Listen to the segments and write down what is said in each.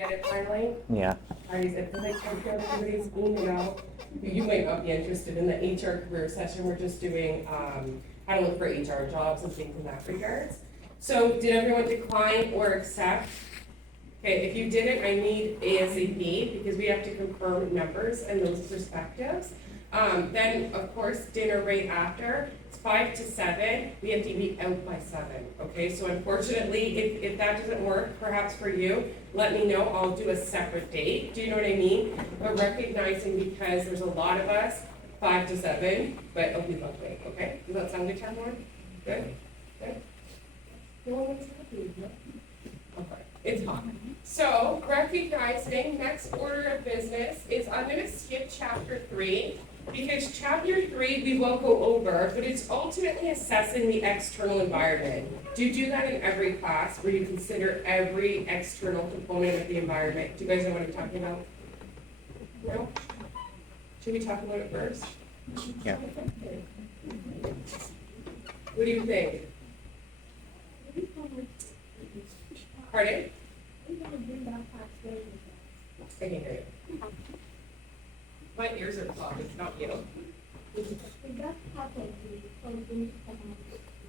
get it finally? Yeah. Because I took care of everybody's email. You might not be interested in the HR career session, we're just doing, how to look for HR jobs and things in that regards. So did everyone decline or accept? Okay, if you didn't, I need ASAP because we have to confirm numbers and those perspectives. Then, of course, dinner right after, it's 5 to 7, we have to be out by 7, okay? So unfortunately, if that doesn't work, perhaps for you, let me know, I'll do a separate date, do you know what I mean? But recognizing because there's a lot of us, 5 to 7, but it'll be lovely, okay? Does that sound good, Tamborn? Good? Good? No one's happy, no? Okay, it's hot. So, recognizing next order of business is I'm gonna skip chapter 3, because chapter 3 we will go over, but it's ultimately assessing the external environment. Do you do that in every class where you consider every external component of the environment? Do you guys know what I'm talking about? No? Should we talk about it first? Yeah. What do you think? Pardon? I can hear you. My ears are clogged, it's not you.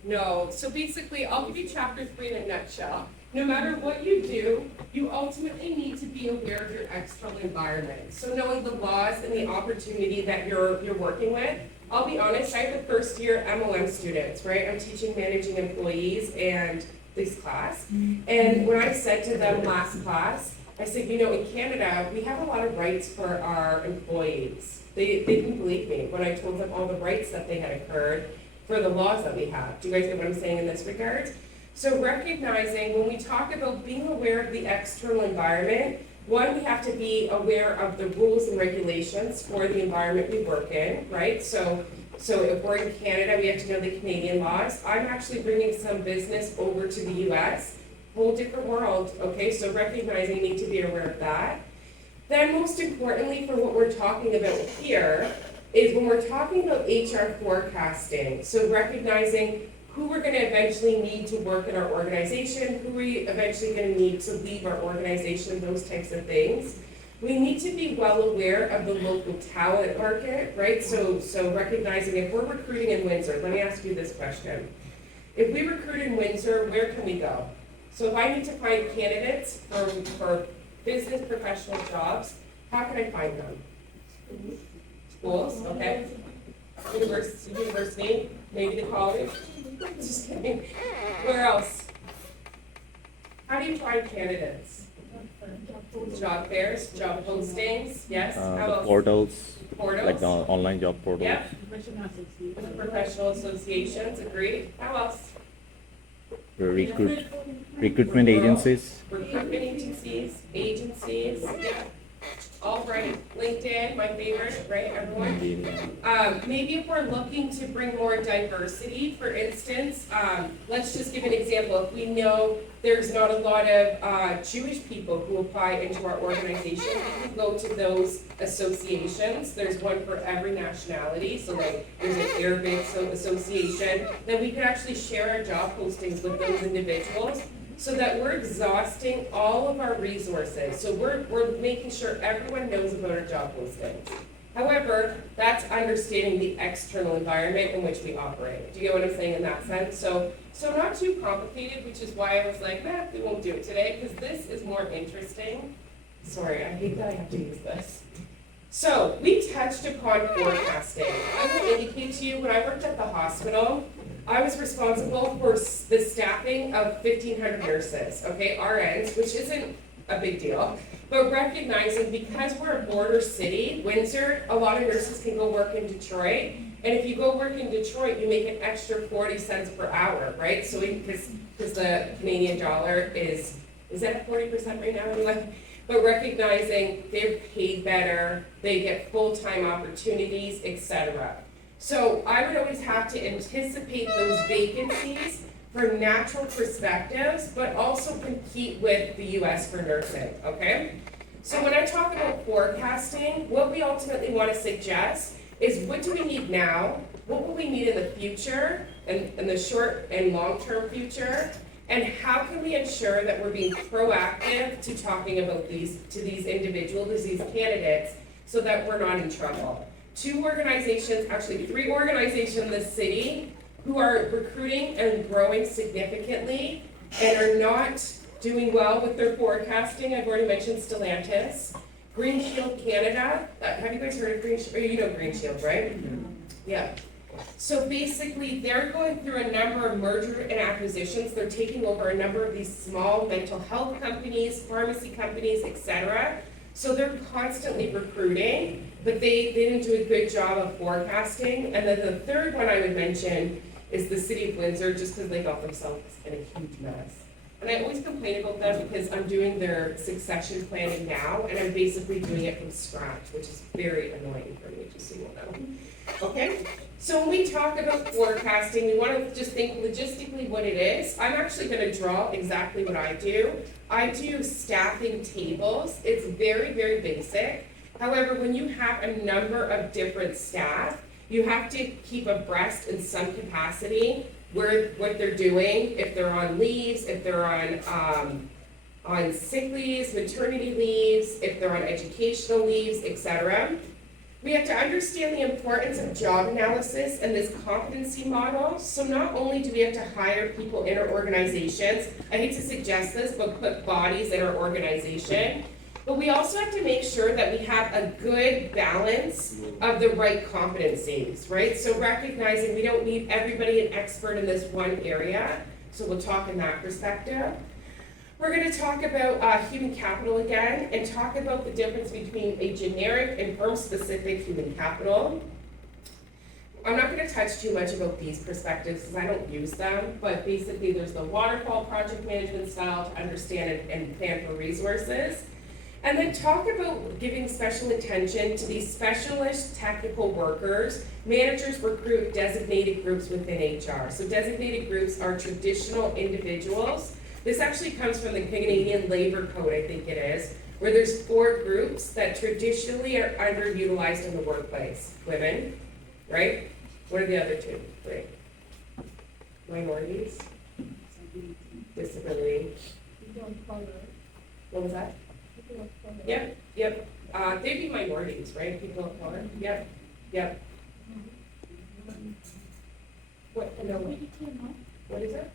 No, so basically, I'll give you chapter 3 in a nutshell. No matter what you do, you ultimately need to be aware of your external environment. So knowing the laws and the opportunity that you're working with. I'll be honest, I have the first year MOM students, right? I'm teaching managing employees and this class. And when I said to them last class, I said, you know, in Canada, we have a lot of rights for our employees. They didn't believe me when I told them all the rights that they had occurred for the laws that we have. Do you guys get what I'm saying in this regard? So recognizing when we talk about being aware of the external environment, one, we have to be aware of the rules and regulations for the environment we work in, right? So if we're in Canada, we have to know the Canadian laws. I'm actually bringing some business over to the US, whole different world, okay? So recognizing you need to be aware of that. Then most importantly for what we're talking about here is when we're talking about HR forecasting, so recognizing who we're gonna eventually need to work in our organization, who we eventually gonna need to leave our organization, those types of things. We need to be well aware of the local talent market, right? So recognizing if we're recruiting in Windsor, let me ask you this question. If we recruit in Windsor, where can we go? So if I need to find candidates for business professional jobs, how can I find them? Schools, okay. University, maybe the college. Just kidding. Where else? How do you find candidates? Job fairs, job postings, yes. How The else? portals, Portals. like the online job portals. Yep. Professional associations, agreed. How else? Recruitment agencies. Recruitment agencies, yeah. All right, LinkedIn, my favorite, right, everyone? Maybe if we're looking to bring more diversity, for instance, let's just give an example. If we know there's not a lot of Jewish people who apply into our organization, we can go to those associations. There's one for every nationality, so like there's an Arabic association. Then we could actually share our job postings with those individuals, so that we're exhausting all of our resources. So we're making sure everyone knows about our job postings. However, that's understanding the external environment in which we operate. Do you get what I'm saying in that sense? So not too complicated, which is why I was like, we won't do it today, because this is more interesting. Sorry, I hate that I have to use this. So we touched upon forecasting. I will indicate to you, when I worked at the hospital, I was responsible for the staffing of 1,500 nurses, okay, RNs, which isn't a big deal. But recognizing because we're a border city, Windsor, a lot of nurses can go work in Detroit. And if you go work in Detroit, you make an extra 40 cents per hour, right? So because the Canadian dollar is that at 40% right now anyway? But recognizing they're paid better, they get full-time opportunities, etc. So I would always have to anticipate those vacancies for natural perspectives, but also compete with the US for nursing, okay? So when I talk about forecasting, what we ultimately want to suggest is what do we need now, what will we need in the future, and in the short and long-term future, And how can we ensure that we're being proactive to talking about these, to these individuals, these candidates, so that we're not in trouble? 2 organizations, actually 3 organizations in the city who are recruiting and growing significantly and are not doing well with their forecasting. I've already mentioned Stellantis. Green Shield Canada, have you guys heard of Green Shield? You know Green Shield, right? Yeah. So basically, they're going through a number of merger and acquisitions. They're taking over a number of these small mental health companies, pharmacy companies, etc. So they're constantly recruiting, but they didn't do a good job of forecasting. And then the third one I would mention is the City of Windsor, just because they got themselves in a huge mess. And I always complain about them because I'm doing their succession planning now, and I'm basically doing it from scratch, which is very annoying for me, just so you know. Okay? So when we talk about forecasting, we want to just think logistically what it is. I'm actually going to draw exactly what I do. I do staffing tables. It's very, very basic. However, when you have a number of different staff, you have to keep abreast in some capacity what they're doing, if they're on leaves, if they're on sick leaves, maternity leaves, if they're on educational leaves, etc. We have to understand the importance of job analysis and this competency model. So not only do we have to hire people in our organizations, I hate to suggest this, but put bodies in our organization, but we also have to make sure that we have a good balance of the right competencies, right? So recognizing we don't need everybody an expert in this one area, so we'll talk in that perspective. We're going to talk about human capital again, and talk about the difference between a generic and firm-specific human capital. I'm not going to touch too much about these perspectives because I don't use them, but basically there's the waterfall project management style to understand and plan for resources. And then talk about giving special attention to these specialist technical workers. Managers recruit designated groups within HR. So designated groups are traditional individuals. This actually comes from the Canadian Labor Code, I think it is, where there's 4 groups that traditionally are underutilized in the workplace. Women, right? What are the other 2? Right? Minorities? Disability. What was that? Yep. They'd be minorities, right? People of color. Yep. What is it?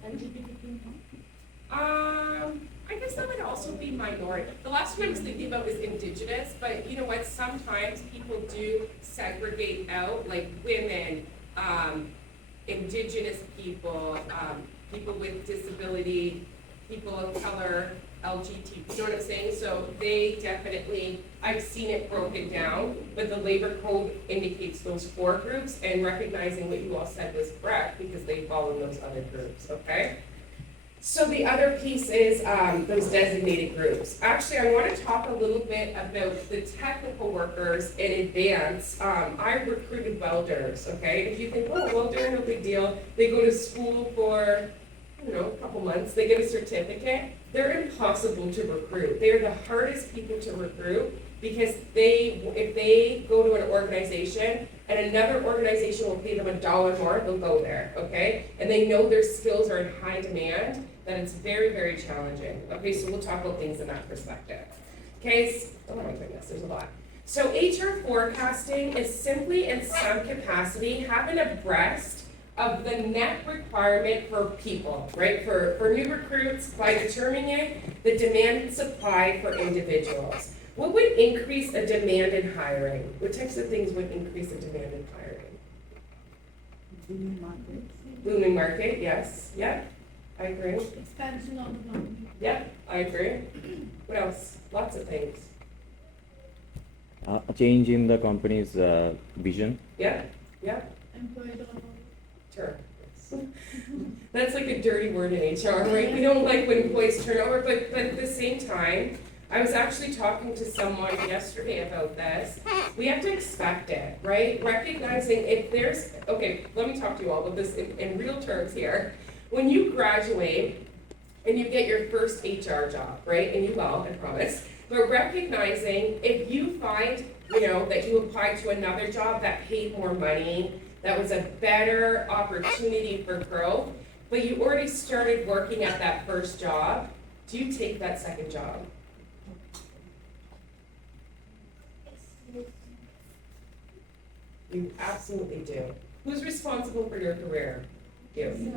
I guess that would also be minority. The last one I was thinking about was Indigenous, but you know what? Sometimes people do segregate out, like women, Indigenous people, people with disability, people of color, LGBT, you know what I'm saying? So they definitely, I've seen it broken down, but the labor code indicates those 4 groups, and recognizing what you all said was correct because they fall in those other groups, okay? So the other piece is those designated groups. Actually, I want to talk a little bit about the technical workers in advance. I recruited welders, okay? If you think, oh, welder, no big deal. They go to school for, I don't know, a couple months. They get a certificate. They're impossible to recruit. They're the hardest people to recruit because if they go to an organization and another organization will pay them $1 more, they'll go there, okay? And they know their skills are in high demand, then it's very, very challenging. Okay, so we'll talk about things in that perspective. Okay, oh my goodness, there's a lot. So HR forecasting is simply in some capacity having abreast of the net requirement for people, right? For new recruits by determining the demand and supply for individuals. What would increase a demand in hiring? What types of things would increase a demand in hiring? Booming market. Booming market, yes. Yep, I agree. Expansion of the market. Yep, I agree. What else? Lots of things. A change in the company's vision. Yep. Employee turnover. Sure. That's like a dirty word in HR, right? We don't like when employees turn over, but at the same time, I was actually talking to someone yesterday about this. We have to expect it, right? Recognizing if there's, okay, let me talk to you all about this in real terms here. When you graduate and you get your first HR job, right? And you will, I promise. But recognizing if you find, that you applied to another job that paid more money, that was a better opportunity for growth, but you already started working at that first job, do you take that second job? You absolutely do. Who's responsible for your career? You.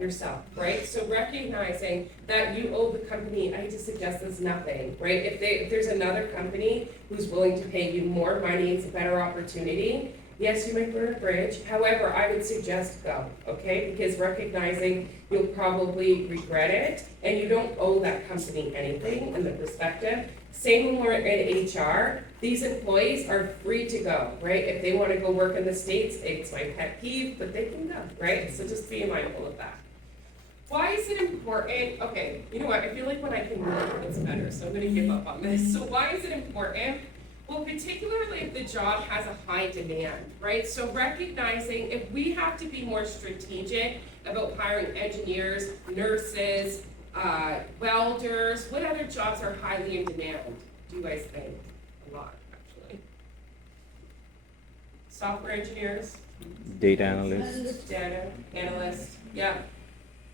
Yourself, right? So recognizing that you owe the company, I hate to suggest this, nothing, right? If there's another company who's willing to pay you more money, it's a better opportunity, yes, you might burn a bridge. However, I would suggest go, okay? Because recognizing you'll probably regret it and you don't owe that company anything in the perspective. Same when we're in HR, these employees are free to go, right? If they want to go work in the States, it's my pet peeve, but they can go, right? So just be mindful of that. Why is it important? Okay, you know what? I feel like when I can move, it's better, so I'm gonna give up on this. So why is it important? Well, particularly if the job has a high demand, right? So recognizing if we have to be more strategic about hiring engineers, nurses, welders, what other jobs are highly in demand? Do you guys think? A lot, actually. Software engineers, Data analyst. data analysts, yeah.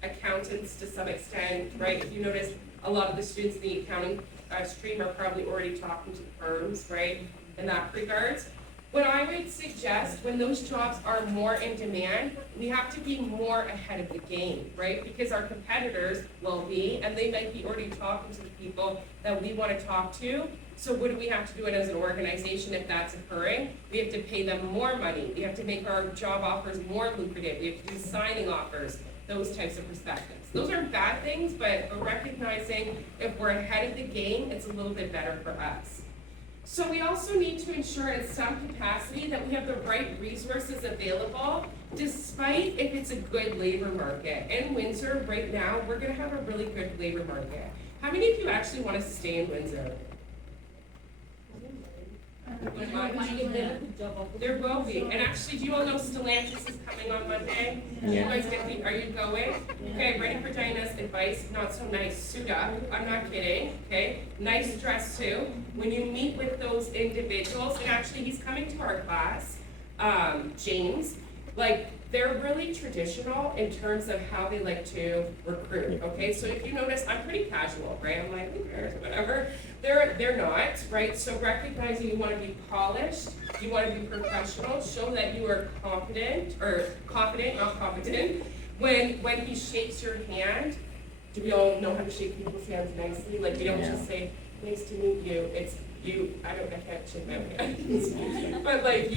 Accountants to some extent, right? If you notice, a lot of the students in the accounting stream are probably already talking to firms, right? In that regards. What I would suggest, when those jobs are more in demand, we have to be more ahead of the game, right? Because our competitors will be, and they might be already talking to the people that we want to talk to. So what do we have to do it as an organization if that's occurring? We have to pay them more money. We have to make our job offers more lucrative. We have to do signing offers, those types of perspectives. Those aren't bad things, but recognizing if we're ahead of the game, it's a little bit better for us. So we also need to ensure in some capacity that we have the right resources available, despite if it's a good labor market. In Windsor, right now, we're gonna have a really good labor market. How many of you actually wanna stay in Windsor? There will be, and actually, do you all know Stellantis is coming on Monday? Yeah. You guys are you going? Okay, ready for Diana's advice, not so nice, suit up, I'm not kidding, okay? Nice dress too. When you meet with those individuals, and actually, he's coming to our class, James, like, they're really traditional in terms of how they like to recruit, okay? So if you notice, I'm pretty casual, right? I'm like, who cares, whatever. They're not, right? So recognizing you want to be polished, you want to be professional, show that you are confident, not competent. When he shakes your hand, do we all know how to shake people's hands nicely? Like, we don't just say, nice to meet you, it's you, I can't shake my hands. But like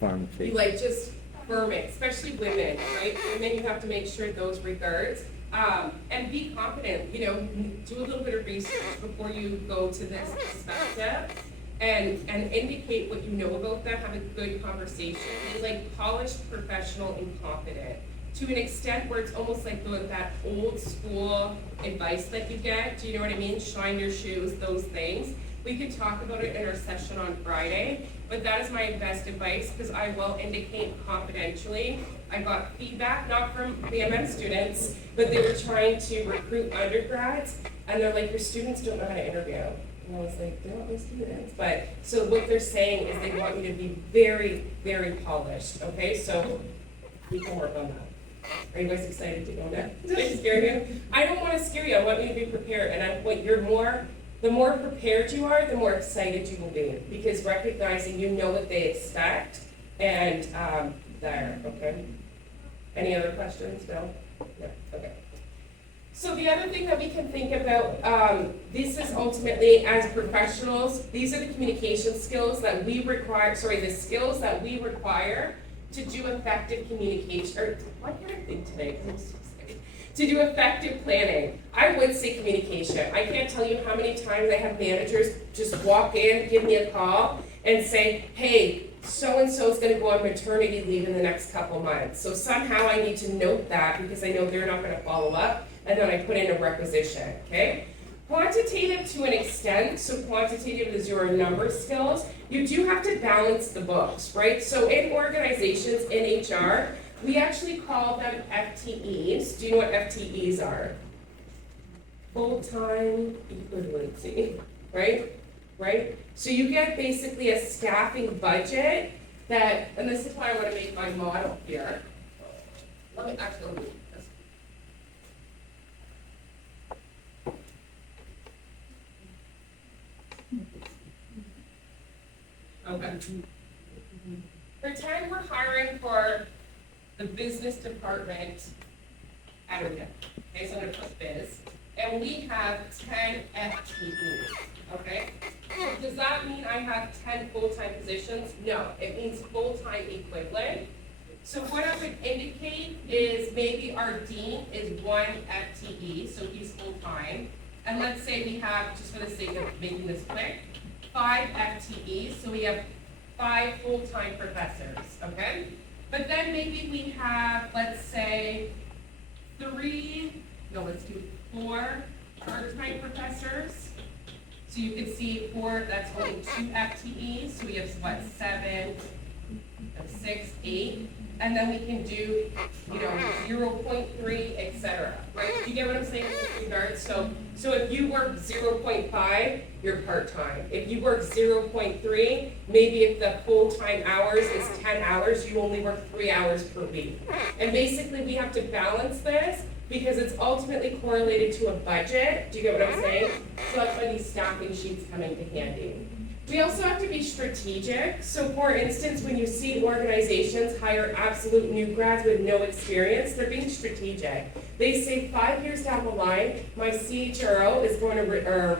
Farm you shake. like just firm it, especially women, right? Women, you have to make sure those regards. And be confident, you know, do a little bit of research before you go to this perspective and indicate what you know about them, have a good conversation. Be like polished, professional, and confident. To an extent where it's almost like that old school advice that you get, do you know what I mean? Shine your shoes, those things. We could talk about it in our session on Friday, but that is my best advice because I will indicate confidentially. I got feedback, not from BMM students, but they were trying to recruit undergrads, and they're like, your students don't know how to interview. And I was like, they're not my students. But, so what they're saying is they want you to be very, very polished, okay? So we can work on that. Are you guys excited to go now? Did I scare you? I don't want to scare you, I want you to be prepared, and the more prepared you are, the more excited you will be, because recognizing you know what they expect, and there, okay? Any other questions, Bill? No, okay. So the other thing that we can think about, this is ultimately, as professionals, these are the communication skills that we require, the skills that we require to do effective communication, or why can't I think today? I'm so excited. To do effective planning. I would say communication. I can't tell you how many times I have managers just walk in, give me a call, and say, hey, so-and-so is going to go on maternity leave in the next couple months. So somehow I need to note that because I know they're not going to follow up, and then I put in a requisition, okay? Quantitative to an extent, so quantitative is your number skills. You do have to balance the books, right? So in organizations, in HR, we actually call them FTEs. Do you know what FTEs are? Full-time equivalency, right? Right? So you get basically a staffing budget that, and this is why I want to make my model here. Let me Okay. Pretend we're hiring for the business department at Arena. Okay, so I'm gonna put biz, and we have 10 FTEs, okay? So does that mean I have 10 full-time positions? No, it means full-time equivalent. So what I would indicate is maybe our dean is 1 FTE, so he's full-time. And let's say we have, just for the sake of making this quick, 5 FTEs, so we have 5 full-time professors, okay? But then maybe we have, let's say, 4 part-time professors. So you can see 4, that's only 2 FTEs, so we have what, 7, 6, 8, and then we can do, 0.3, et cetera, right? Do you get what I'm saying in this regard? So if you work 0.5, you're part-time. If you work 0.3, maybe if the full-time hours is 10 hours, you only work 3 hours per week. And basically, we have to balance this because it's ultimately correlated to a budget. Do you get what I'm saying? So that's why these staffing sheets come into handy. We also have to be strategic. So for instance, when you see organizations hire absolute new grads with no experience, they're being strategic. They say 5 years down the line, my CHRO is going to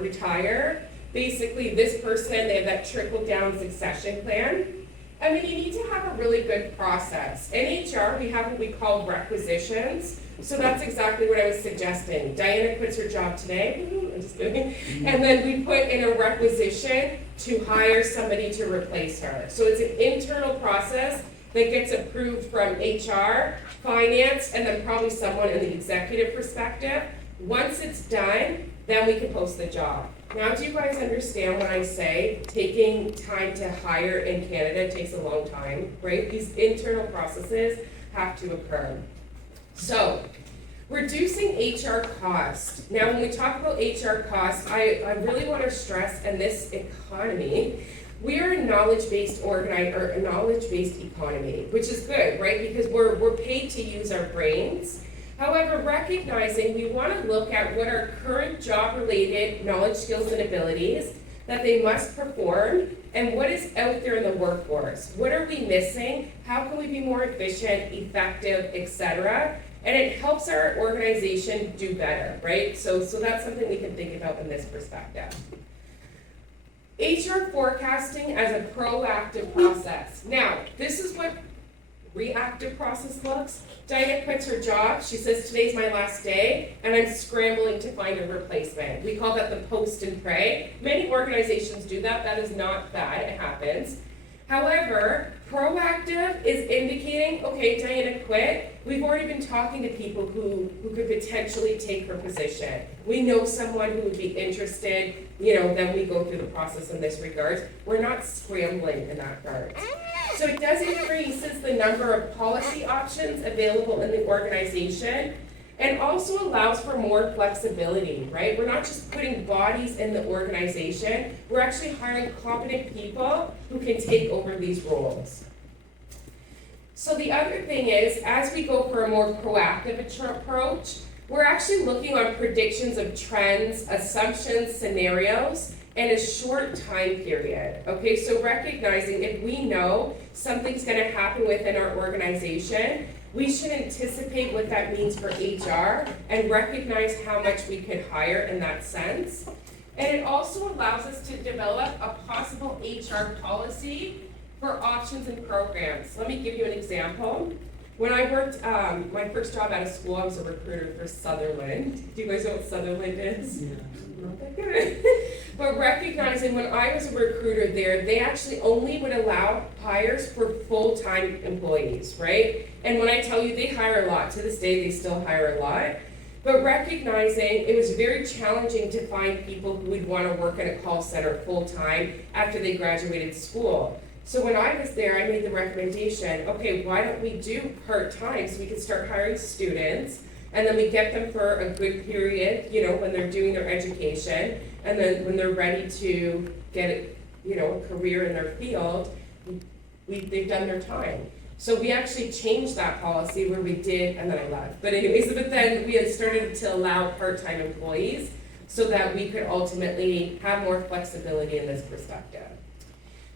retire. Basically, this person, they have that trickle-down succession plan. I mean, you need to have a really good process. In HR, we have what we call requisitions. So that's exactly what I was suggesting. Diana quits her job today. I'm just kidding. And then we put in a requisition to hire somebody to replace her. So it's an internal process that gets approved from HR, finance, and then probably someone in the executive perspective. Once it's done, then we can post the job. Now, do you guys understand when I say taking time to hire in Canada takes a long time, right? These internal processes have to occur. So, reducing HR cost. Now, when we talk about HR cost, I really want to stress in this economy, we are a knowledge-based economy, which is good, right? Because we're paid to use our brains. However, recognizing we want to look at what are current job-related knowledge, skills, and abilities that they must perform, and what is out there in the workforce. What are we missing? How can we be more efficient, effective, etc.? And it helps our organization do better, right? So that's something we can think about in this perspective. HR forecasting as a proactive process. Now, this is what reactive process looks. Diana quits her job. She says, today's my last day, and I'm scrambling to find a replacement. We call that the post and pray. Many organizations do that. That is not bad. It happens. However, proactive is indicating, okay, Diana quit. We've already been talking to people who could potentially take her position. We know someone who would be interested, then we go through the process in this regard. We're not scrambling in that regard. So it does increases the number of policy options available in the organization and also allows for more flexibility, right? We're not just putting bodies in the organization, we're actually hiring competent people who can take over these roles. So the other thing is, as we go for a more proactive approach, we're actually looking on predictions of trends, assumptions, scenarios, and a short time period. Okay, so recognizing if we know something's going to happen within our organization, we should anticipate what that means for HR and recognize how much we could hire in that sense. And it also allows us to develop a possible HR policy for options and programs. Let me give you an example. When I worked my first job out of school, I was a recruiter for Sutherland. Do you guys know what Sutherland is? Yeah. Not that good. But recognizing when I was a recruiter there, they actually only would allow hires for full-time employees, right? And when I tell you they hire a lot, to this day they still hire a lot. But recognizing it was very challenging to find people who would want to work in a call center full-time after they graduated school. So when I was there, I made the recommendation, okay, why don't we do part-time so we can start hiring students, and then we get them for a good period, when they're doing their education, and then when they're ready to get, a career in their field, they've done their time. So we actually changed that policy where we did, and then I left. But anyways, but then we had started to allow part-time employees. so that we could ultimately have more flexibility in this perspective.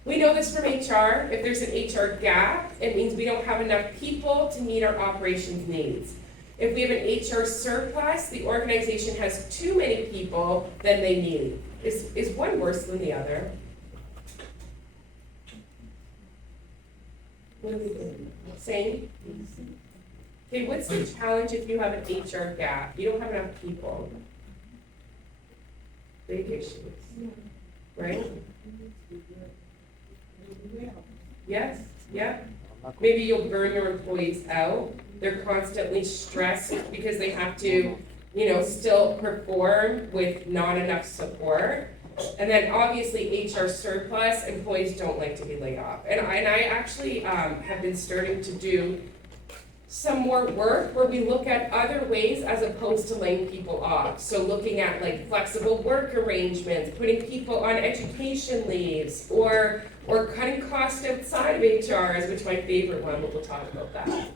We know this from HR. If there's an HR gap, it means we don't have enough people to meet our operations needs. If we have an HR surplus, the organization has too many people than they need. Is one worse than the other? What do we do? Same? Okay, what's the challenge if you have an HR gap? You don't have enough people. Big issues, right? Yes, yeah. Maybe you'll burn your employees out. They're constantly stressed because they have to, still perform with not enough support. And then obviously HR surplus, employees don't like to be laid off. And I actually have been starting to do some more work where we look at other ways as opposed to laying people off. So looking at like flexible work arrangements, putting people on education leaves, or cutting costs outside of HRs, which is my favorite one, but we'll talk about that.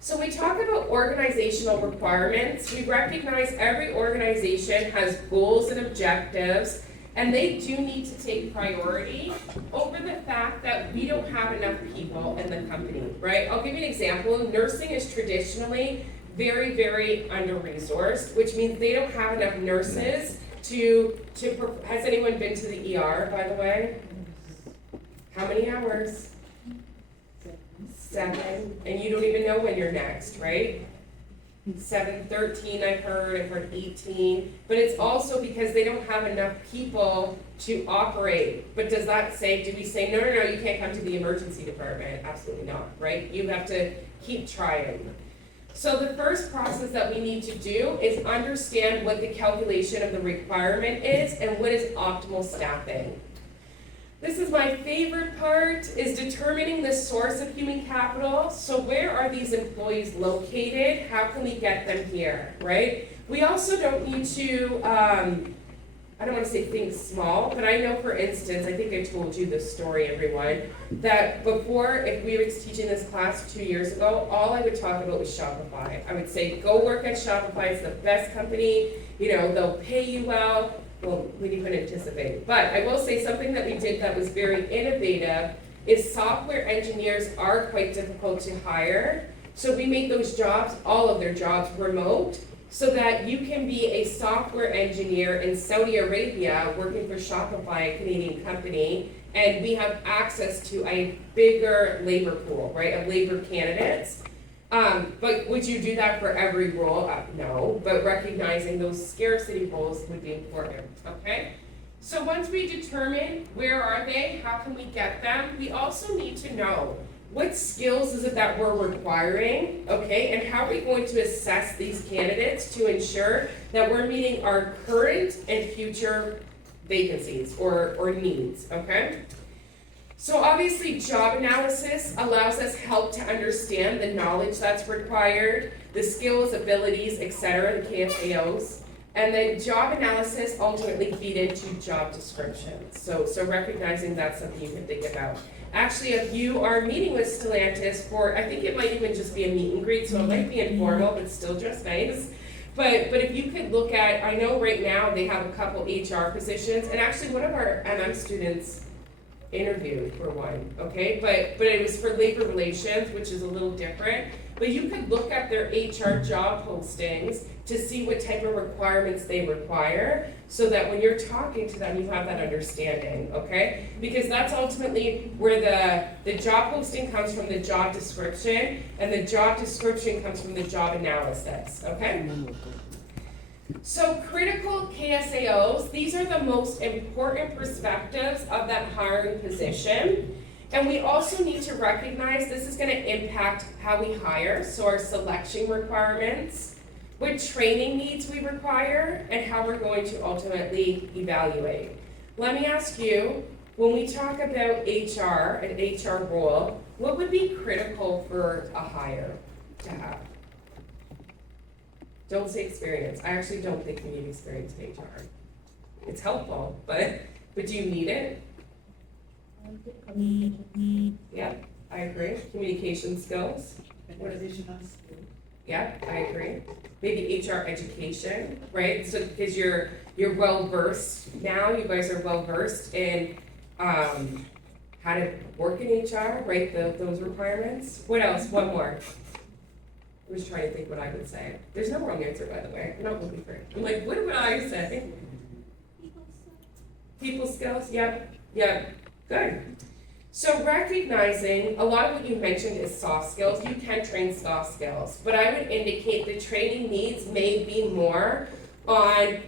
So we talk about organizational requirements. We recognize every organization has goals and objectives, and they do need to take priority over the fact that we don't have enough people in the company, right? I'll give you an example. Nursing is traditionally very, very under-resourced, which means they don't have enough nurses has anyone been to the ER, by the way? How many hours? 7, and you don't even know when you're next, right? 7, 13 I've heard 18, but it's also because they don't have enough people to operate. But does that say, do we say, no, you can't come to the emergency department? Absolutely not, right? You have to keep trying. So the first process that we need to do is understand what the calculation of the requirement is and what is optimal staffing. This is my favorite part, is determining the source of human capital. So where are these employees located? How can we get them here, right? We also don't need to, I don't want to say think small, but I know, for instance, I think I told you this story, everyone, that before, if we were teaching this class 2 years ago, all I would talk about was Shopify. I would say, go work at Shopify, it's the best company, they'll pay you well. Well, we didn't anticipate. But I will say something that we did that was very innovative is software engineers are quite difficult to hire. So we made those jobs, all of their jobs, remote, so that you can be a software engineer in Saudi Arabia working for Shopify, a Canadian company, and we have access to a bigger labor pool, right, of labor candidates. But would you do that for every role? No, but recognizing those scarcity roles would be important, okay? So once we determine where are they, how can we get them, we also need to know what skills is it that we're requiring, okay? And how are we going to assess these candidates to ensure that we're meeting our current and future vacancies or needs, okay? So obviously, job analysis allows us help to understand the knowledge that's required, the skills, abilities, etc., the KSAOs. And then job analysis ultimately feed into job descriptions. So recognizing that's something you can think about. Actually, if you are meeting with Stellantis for, I think it might even just be a meet and greet, so it might be informal, but still just nice. But if you could look at, I know right now they have a couple HR positions, and actually one of our MM students interviewed for one, okay? But it was for labor relations, which is a little different. But you could look at their HR job postings to see what type of requirements they require, so that when you're talking to them, you have that understanding, okay? Because that's ultimately where the job posting comes from, the job description, and the job description comes from the job analysis, okay? So critical KSAOs, these are the most important perspectives of that hiring position. And we also need to recognize this is going to impact how we hire, so our selection requirements, what training needs we require, and how we're going to ultimately evaluate. Let me ask you, when we talk about HR, an HR role, what would be critical for a hire to have? Don't say experience. I actually don't think you need experience in HR. It's helpful, but do you need it? Yeah, I agree. Communication skills. Organizational skills. Yeah, I agree. Maybe HR education, right? So, because you're well versed now, you guys are well versed in, how to work in HR, right, those requirements. What else? One more. I was trying to think what I would say. There's no wrong answer, by the way. I'm not looking for it. I'm like, what would I say? People skills, yep, good. So recognizing, a lot of what you mentioned is soft skills. You can train soft skills, but I would indicate the training needs may be more on,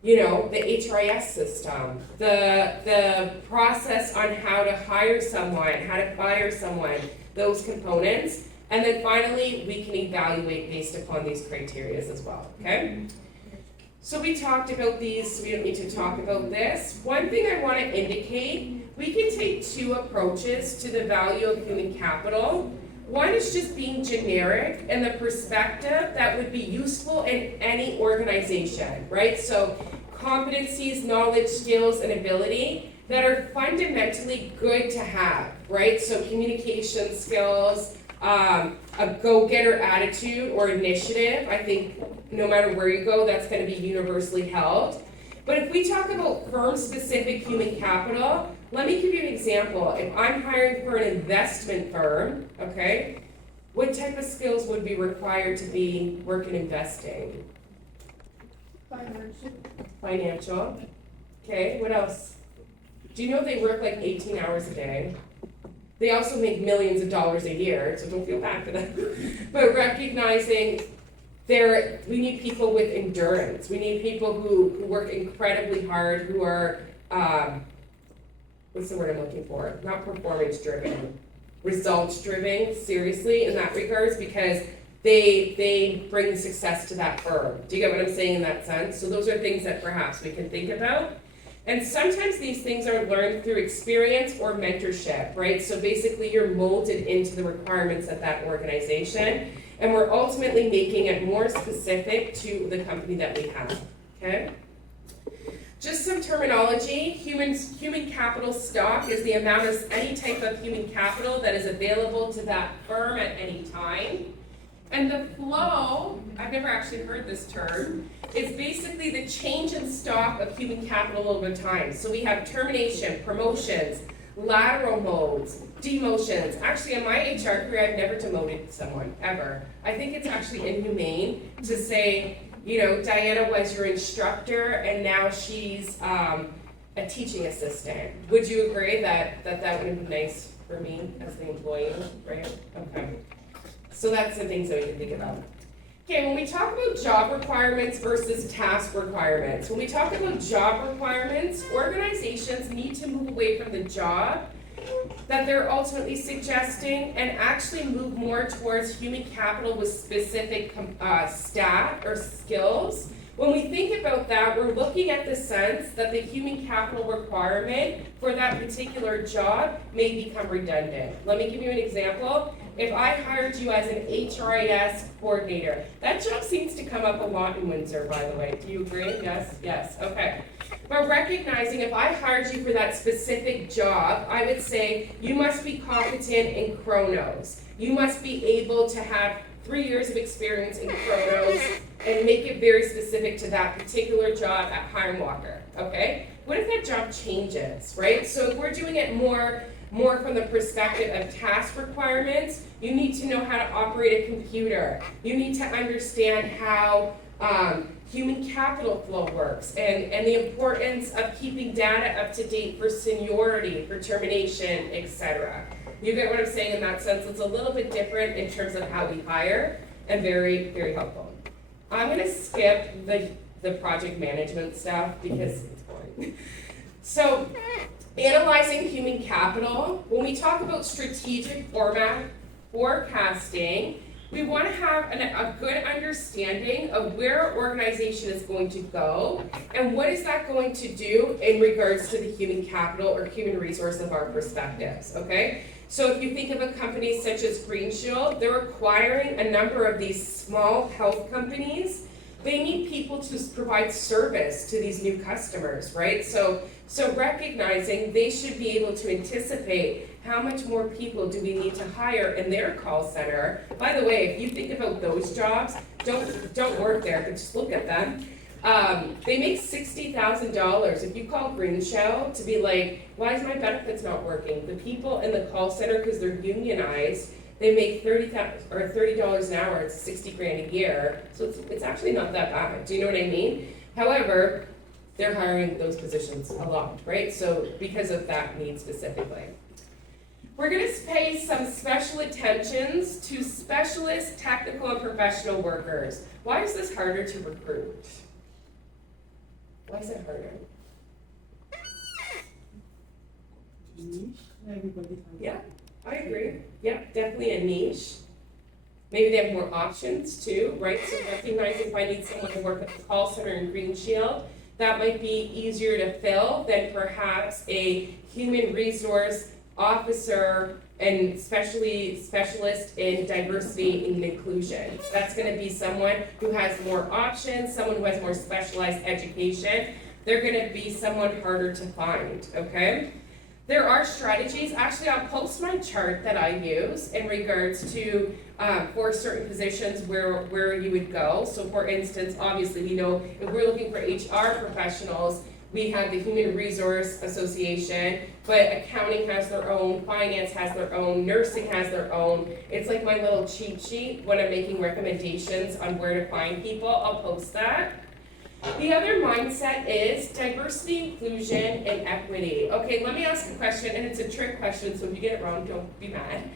the HRIS system, the process on how to hire someone, how to fire someone, those components. And then finally, we can evaluate based upon these criteria as well, okay? So we talked about these, so we don't need to talk about this. One thing I want to indicate, we can take two approaches to the value of human capital. One is just being generic and the perspective that would be useful in any organization, right? So competencies, knowledge, skills, and ability that are fundamentally good to have, right? So communication skills, a go-getter attitude or initiative. I think no matter where you go, that's going to be universally held. But if we talk about firm-specific human capital, let me give you an example. If I'm hiring for an investment firm, okay, what type of skills would be required to be work in investing? Financial. Okay, what else? Do you know they work like 18 hours a day? They also make millions of dollars a year, so don't feel bad for them. But recognizing we need people with endurance. We need people who work incredibly hard, who are, what's the word I'm looking for? Not performance driven, results driven, seriously, in that regards, because they bring success to that firm. Do you get what I'm saying in that sense? So those are things that perhaps we can think about. And sometimes these things are learned through experience or mentorship, right? So basically you're molded into the requirements of that organization, and we're ultimately making it more specific to the company that we have, okay? Just some terminology. Human capital stock is the amount of any type of human capital that is available to that firm at any time. And the flow, I've never actually heard this term, is basically the change in stock of human capital over time. So we have termination, promotions, lateral modes, demotions. Actually, in my HR career, I've never demoted someone, ever. I think it's actually inhumane to say, Diana was your instructor and now she's a teaching assistant. Would you agree that would have been nice for me as the employee, right? Okay. So that's the things that we can think about. Okay, when we talk about job requirements versus task requirements, when we talk about job requirements, organizations need to move away from the job that they're ultimately suggesting and actually move more towards human capital with specific stat or skills. When we think about that, we're looking at the sense that the human capital requirement for that particular job may become redundant. Let me give you an example. If I hired you as an HRIS coordinator, that job seems to come up a lot in Windsor, by the way. Do you agree? Yes, okay. But recognizing if I hired you for that specific job, I would say you must be competent in Chronos. You must be able to have 3 years of experience in Chronos and make it very specific to that particular job at Hiram Walker, okay? What if that job changes, right? So if we're doing it more from the perspective of task requirements, you need to know how to operate a computer. You need to understand how human capital flow works and the importance of keeping data up to date for seniority, for termination, etc. You get what I'm saying in that sense? It's a little bit different in terms of how we hire and very, very helpful. I'm going to skip the project management stuff because it's boring. So, analyzing human capital, when we talk about strategic forecasting, we want to have a good understanding of where our organization is going to go and what is that going to do in regards to the human capital or human resource of our perspectives, okay? So if you think of a company such as Green Shield, they're acquiring a number of these small health companies. They need people to provide service to these new customers, right? So So recognizing they should be able to anticipate how much more people do we need to hire in their call center. By the way, if you think about those jobs, don't work there, but just look at them. They make $60,000. If you call Green Shell to be like, why is my benefits not working? The people in the call center, because they're unionized, they make $30 an hour. It's 60 grand a year. So it's actually not that bad. Do you know what I mean? However, they're hiring those positions a lot, right? So because of that need specifically. We're gonna pay some special attentions to specialist, technical, and professional workers. Why is this harder to recruit? Why is it harder? Everybody has. Yeah, I agree. Yeah, definitely a niche. Maybe they have more options too, right? So recognizing if I need someone to work at the call center in Green Shield, that might be easier to fill than perhaps a human resource officer and specialist in diversity and inclusion. That's gonna be someone who has more options, someone who has more specialized education. They're gonna be someone harder to find, okay? There are strategies, actually I'll post my chart that I use in regards to for certain positions where you would go. So for instance, obviously we know if we're looking for HR professionals, we have the Human Resource Association, but accounting has their own, finance has their own, nursing has their own. It's like my little cheat sheet when I'm making recommendations on where to find people, I'll post that. The other mindset is diversity, inclusion, and equity. Okay, let me ask a question, and it's a trick question, so if you get it wrong, don't be mad.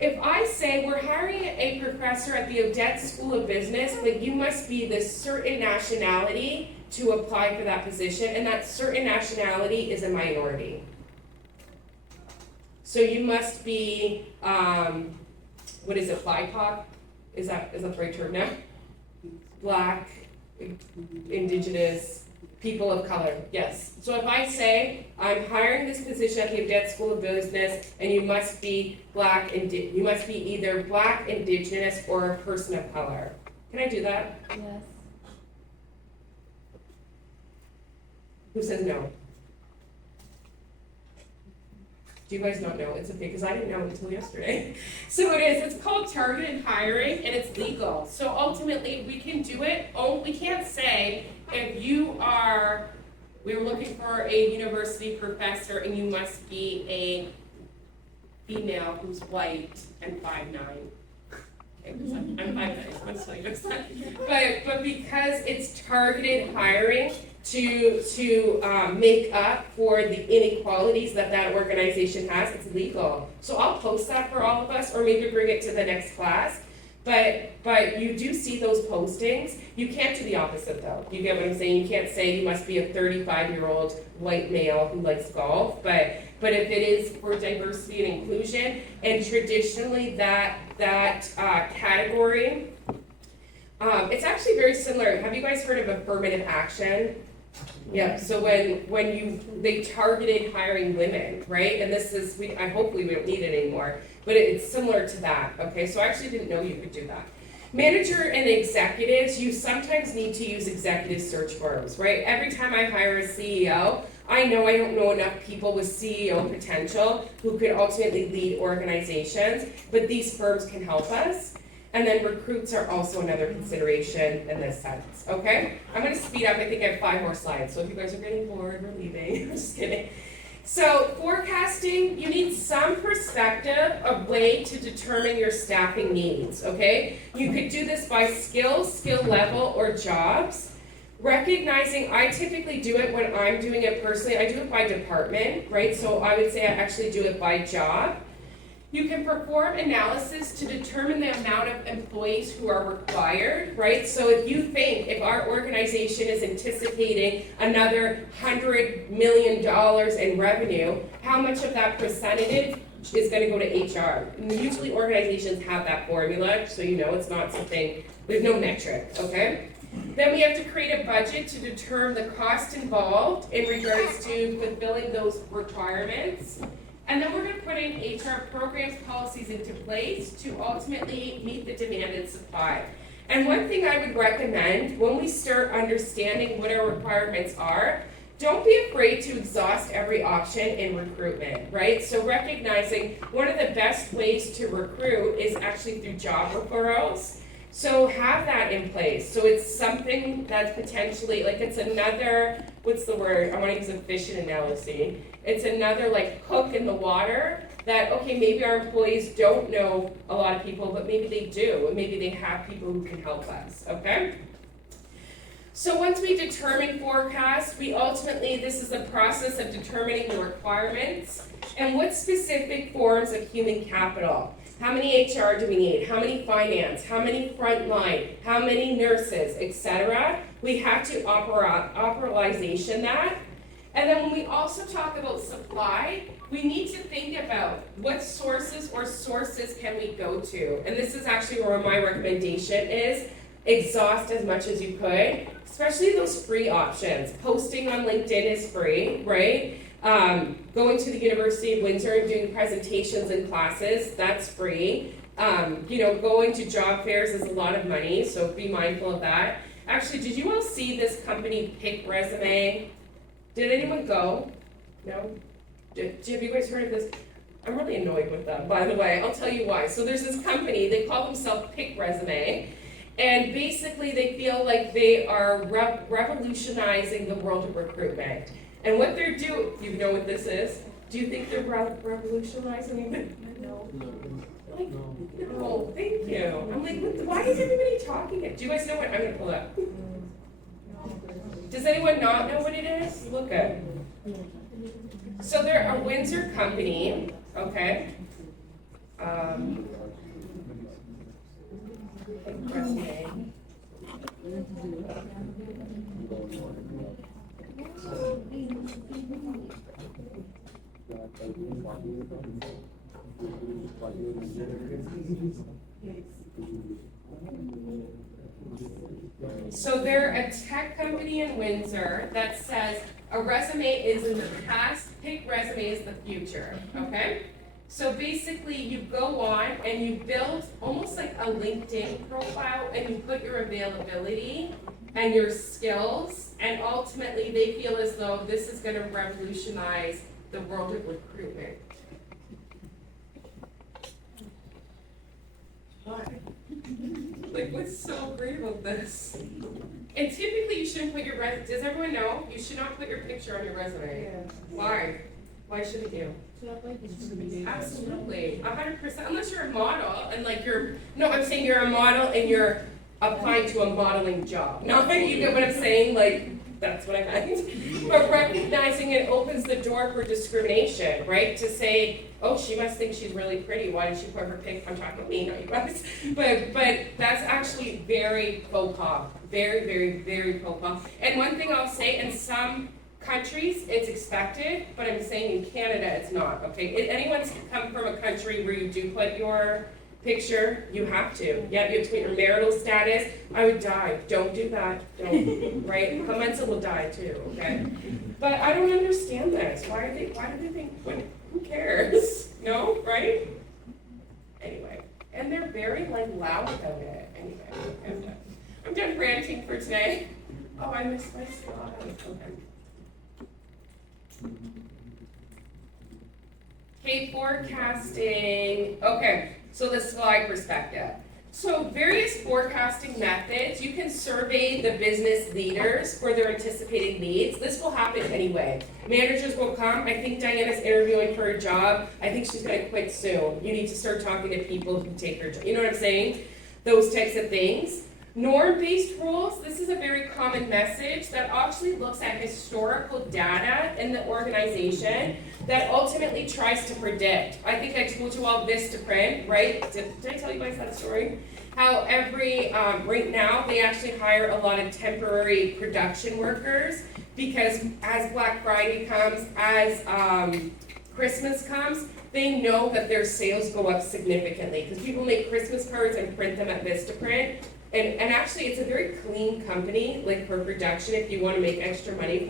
If I say we're hiring a professor at the Odette School of Business, but you must be this certain nationality to apply for that position, and that certain nationality is a minority. So you must be, what is it, BIPOC? Is that the right term now? Black, Indigenous, people of color, yes. So if I say, I'm hiring this position at the Odette School of Business, and you must be Black, you must be either Black, Indigenous, or a person of color. Can I do that? Yes. Who says no? Do you guys not know? It's okay, because I didn't know until yesterday. So it is, it's called targeted hiring, and it's legal. So ultimately, we can do it, we can't say, if we were looking for a university professor, and you must be a female who's white and 5'9". I'm 5'9", I'm just like, but because it's targeted hiring, to make up for the inequalities that organization has, it's legal. So I'll post that for all of us, or maybe bring it to the next class. But you do see those postings. You can't do the opposite though. You get what I'm saying? You can't say you must be a 35-year-old white male who likes golf. But if it is for diversity and inclusion, and traditionally that category, it's actually very similar. Have you guys heard of affirmative action? Yeah, so when they targeted hiring women, right? And this is, hopefully we don't need it anymore, but it's similar to that, okay? So I actually didn't know you could do that. Manager and executives, you sometimes need to use executive search firms, right? Every time I hire a CEO, I know I don't know enough people with CEO potential who could ultimately lead organizations, but these firms can help us. And then recruits are also another consideration in this sense, okay? I'm gonna speed up, I think I have 5 more slides, so if you guys are getting bored, we're leaving, I'm just kidding. So forecasting, you need some perspective, a way to determine your staffing needs, okay? You could do this by skill level, or jobs. Recognizing, I typically do it when I'm doing it personally, I do it by department, right? So I would say I actually do it by job. You can perform analysis to determine the amount of employees who are required, right? So if our organization is anticipating another $100 million in revenue, how much of that percentage is gonna go to HR? And usually organizations have that formula, so you know it's not something, there's no metric, okay? Then we have to create a budget to determine the cost involved in regards to fulfilling those requirements. And then we're going to put in HR programs, policies into place to ultimately meet the demand and supply. And one thing I would recommend when we start understanding what our requirements are, don't be afraid to exhaust every option in recruitment, right? So recognizing one of the best ways to recruit is actually through job referrals. So have that in place. So it's something that's potentially, like it's another, what's the word? I want to use a fishing analogy. It's another like hook in the water that, okay, maybe our employees don't know a lot of people, but maybe they do, and maybe they have people who can help us, okay? So once we determine forecast, we ultimately, this is the process of determining the requirements and what specific forms of human capital. How many HR do we need? How many finance? How many frontline? How many nurses, etc.? We have to operationalization that. And then when we also talk about supply, we need to think about what sources can we go to. And this is actually where my recommendation is. Exhaust as much as you could, especially those free options. Posting on LinkedIn is free, right? Going to the University of Windsor and doing presentations and classes, that's free. Going to job fairs is a lot of money, so be mindful of that. Actually, did you all see this company Pick Resume? Did anyone go? No? Have you guys heard of this? I'm really annoyed with them, by the way. I'll tell you why. So there's this company, they call themselves Pick Resume. And basically, they feel like they are revolutionizing the world of recruitment. And what they're doing, you know what this is? Do you think they're revolutionizing it? No. Like, no, thank you. I'm like, why is everybody talking it? Do you guys know what? I'm going to pull it up. Does anyone not know what it is? Look at. So they're a Windsor company, okay? Resume. So they're a tech company in Windsor that says a resume is in the past, Pick Resume is the future, okay? So basically you go on and you build almost like a LinkedIn profile and you put your availability and your skills, and ultimately they feel as though this is going to revolutionize the world of recruitment. Why? Like, what's so great about this? And typically you shouldn't put your resume, does everyone know? You should not put your picture on your resume. Yeah. Why? Why shouldn't you? Absolutely, 100%, unless you're a model and like I'm saying you're a model and you're applying to a modeling job. Not that you get what I'm saying, like, that's what I meant. But recognizing it opens the door for discrimination, right? To say, oh, she must think she's really pretty, why did she put her pic, I'm talking about me, not you guys. But that's actually very faux pas, very, very, very faux pas. And one thing I'll say, in some countries, it's expected, but I'm saying in Canada, it's not, okay? If anyone's come from a country where you do put your picture, you have to. Yeah, you have to put your marital status. I would die. Don't do that. Don't, right? Clemenza will die too, okay? But I don't understand this. Why do they think, who cares? No, right? Anyway, and they're very, loud about it. Anyway, I'm done ranting for today. Oh, I missed my slide. Okay. Okay, forecasting. Okay, so the slide perspective. So various forecasting methods. You can survey the business leaders for their anticipated needs. This will happen anyway. Managers will come. I think Diana's interviewing for a job. I think she's going to quit soon. You need to start talking to people who take her job. You know what I'm saying? Those types of things. Norm-based rules, this is a very common message that actually looks at historical data in the organization that ultimately tries to predict. I think I told you all Vistaprint, right? Did I tell you guys that story? How right now, they actually hire a lot of temporary production workers because as Black Friday comes, as Christmas comes, they know that their sales go up significantly because people make Christmas cards and print them at Vistaprint. And actually, it's a very clean company, for production, if you want to make extra money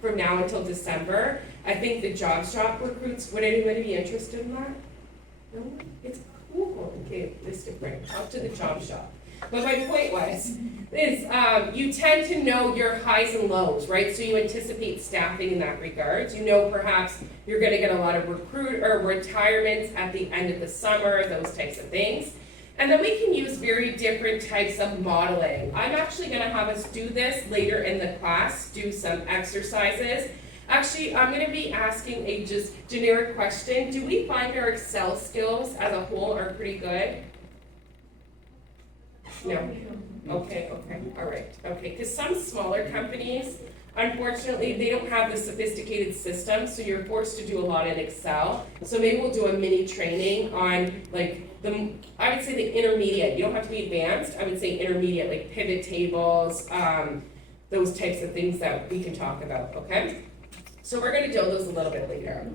from now until December. I think the job shop recruits, would anybody be interested in that? No? It's cool. Okay, Vistaprint, up to the job shop. But my point was, is you tend to know your highs and lows, right? So you anticipate staffing in that regard. You know perhaps you're gonna get a lot of retirements at the end of the summer, those types of things. And then we can use very different types of modeling. I'm actually gonna have us do this later in the class, do some exercises. Actually, I'm gonna be asking a just generic question. Do we find our Excel skills as a whole are pretty good? No? Okay, all right, okay. Because some smaller companies, unfortunately, they don't have the sophisticated system, so you're forced to do a lot in Excel. So maybe we'll do a mini training on like I would say the intermediate. You don't have to be advanced. I would say intermediate, like pivot tables, those types of things that we can talk about, okay? So we're gonna do those a little bit later.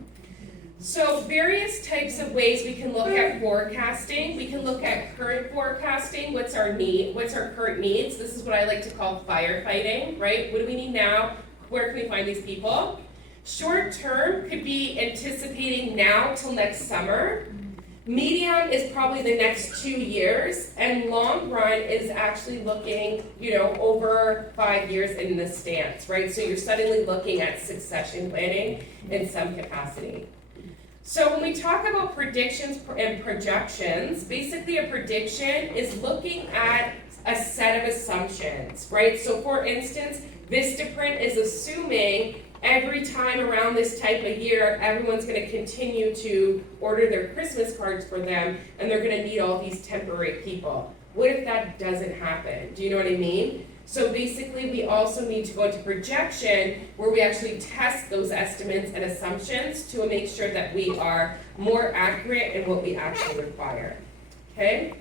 So various types of ways we can look at forecasting. We can look at current forecasting. What's our current needs? This is what I like to call firefighting, right? What do we need now? Where can we find these people? Short term could be anticipating now till next summer. Medium is probably the next 2 years, and long run is actually looking, over 5 years in this stance, right? So you're suddenly looking at succession planning in some capacity. So when we talk about predictions and projections, basically a prediction is looking at a set of assumptions, right? So for instance, Vistaprint is assuming every time around this type of year, everyone's going to continue to order their Christmas cards for them, and they're going to need all these temporary people. What if that doesn't happen? Do you know what I mean? So basically, we also need to go into projection, where we actually test those estimates and assumptions to make sure that we are more accurate in what we actually require. Okay?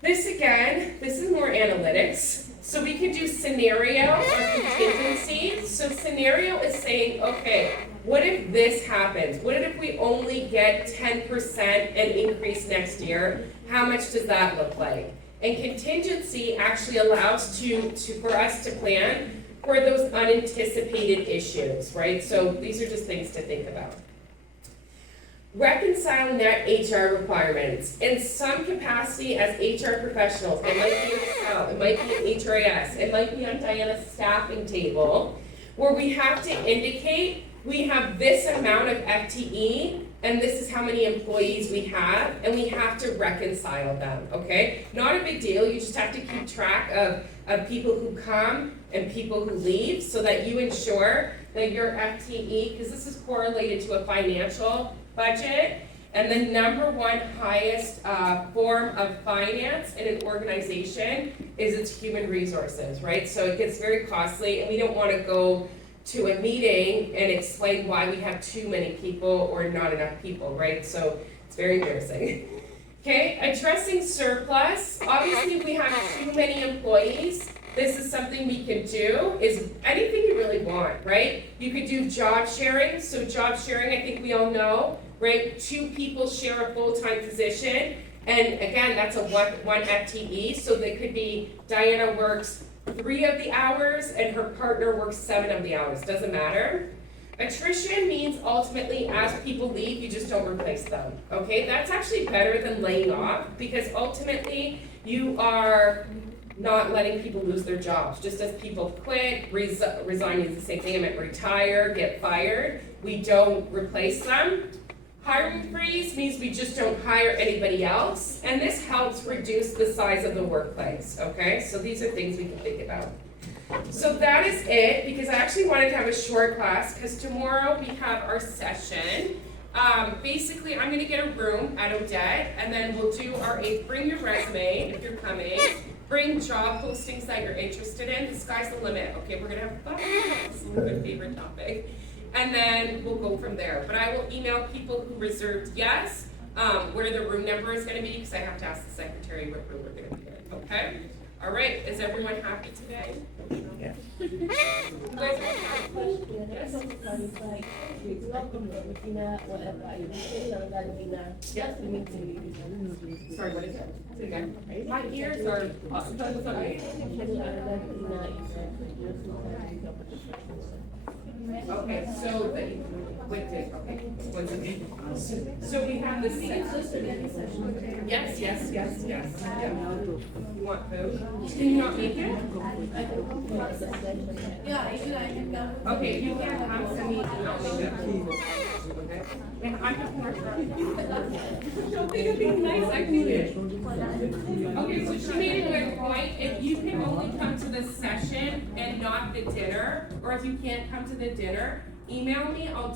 This is more analytics. So we can do scenario or contingency. So scenario is saying, okay, what if this happens? What if we only get 10% an increase next year? How much does that look like? And contingency actually allows for us to plan for those unanticipated issues, right? So these are just things to think about. Reconcile net HR requirements. In some capacity as HR professionals, it might be Excel, it might be HRIS, it might be on Diana's staffing table, where we have to indicate we have this amount of FTE, and this is how many employees we have, and we have to reconcile them, okay? Not a big deal, you just have to keep track of people who come and people who leave, so that you ensure that your FTE, because this is correlated to a financial budget, and the number one highest form of finance in an organization is its human resources, right? So it gets very costly, and we don't want to go to a meeting and explain why we have too many people or not enough people, right? So it's very embarrassing. Okay, addressing surplus. Obviously, if we have too many employees, this is something we can do, is anything you really want, right? You could do job sharing. So job sharing, I think we all know, right? 2 people share a full-time position. And again, that's a one FTE. So they could be, Diana works 3 of the hours and her partner works 7 of the hours. Doesn't matter. Attrition means ultimately as people leave, you just don't replace them. Okay, that's actually better than laying off, because ultimately you are not letting people lose their jobs. Just as people quit, resign is the same thing, I meant retire, get fired, we don't replace them. Hiring freeze means we just don't hire anybody else, and this helps reduce the size of the workplace, okay? So these are things we can think about. So that is it, because I actually wanted to have a short class, because tomorrow we have our session. Basically, I'm gonna get a room at Odette, and then we'll do bring your resume if you're coming, bring job postings that you're interested in, the sky's the limit, okay? We're gonna have fun, this is my favorite topic. And then we'll go from there. But I will email people who reserved yes, where the room number is gonna be, because I have to ask the secretary what room we're gonna be in, okay? All right, is everyone happy today? Yeah. You guys have questions? Yes? Sorry, what is it? Say it again. My ears are, sorry. Okay, so the, with the, okay, one second. So we have the six. Yes, yes, yes, yes, yeah. You want food? Can you not make it? Yeah, even I can come. Okay, you can have some meat and I'll make it. Okay? And I have more. She'll think it'd be nice, I can eat it. Okay, so she made a good point, if you can only come to the session and not the dinner, or if you can't come to the dinner, email me, I'll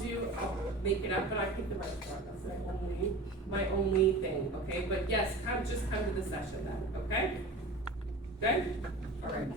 make it up, but I picked the restaurant, that's my only thing, okay? But yes, just come to the session then, okay? Good? All right.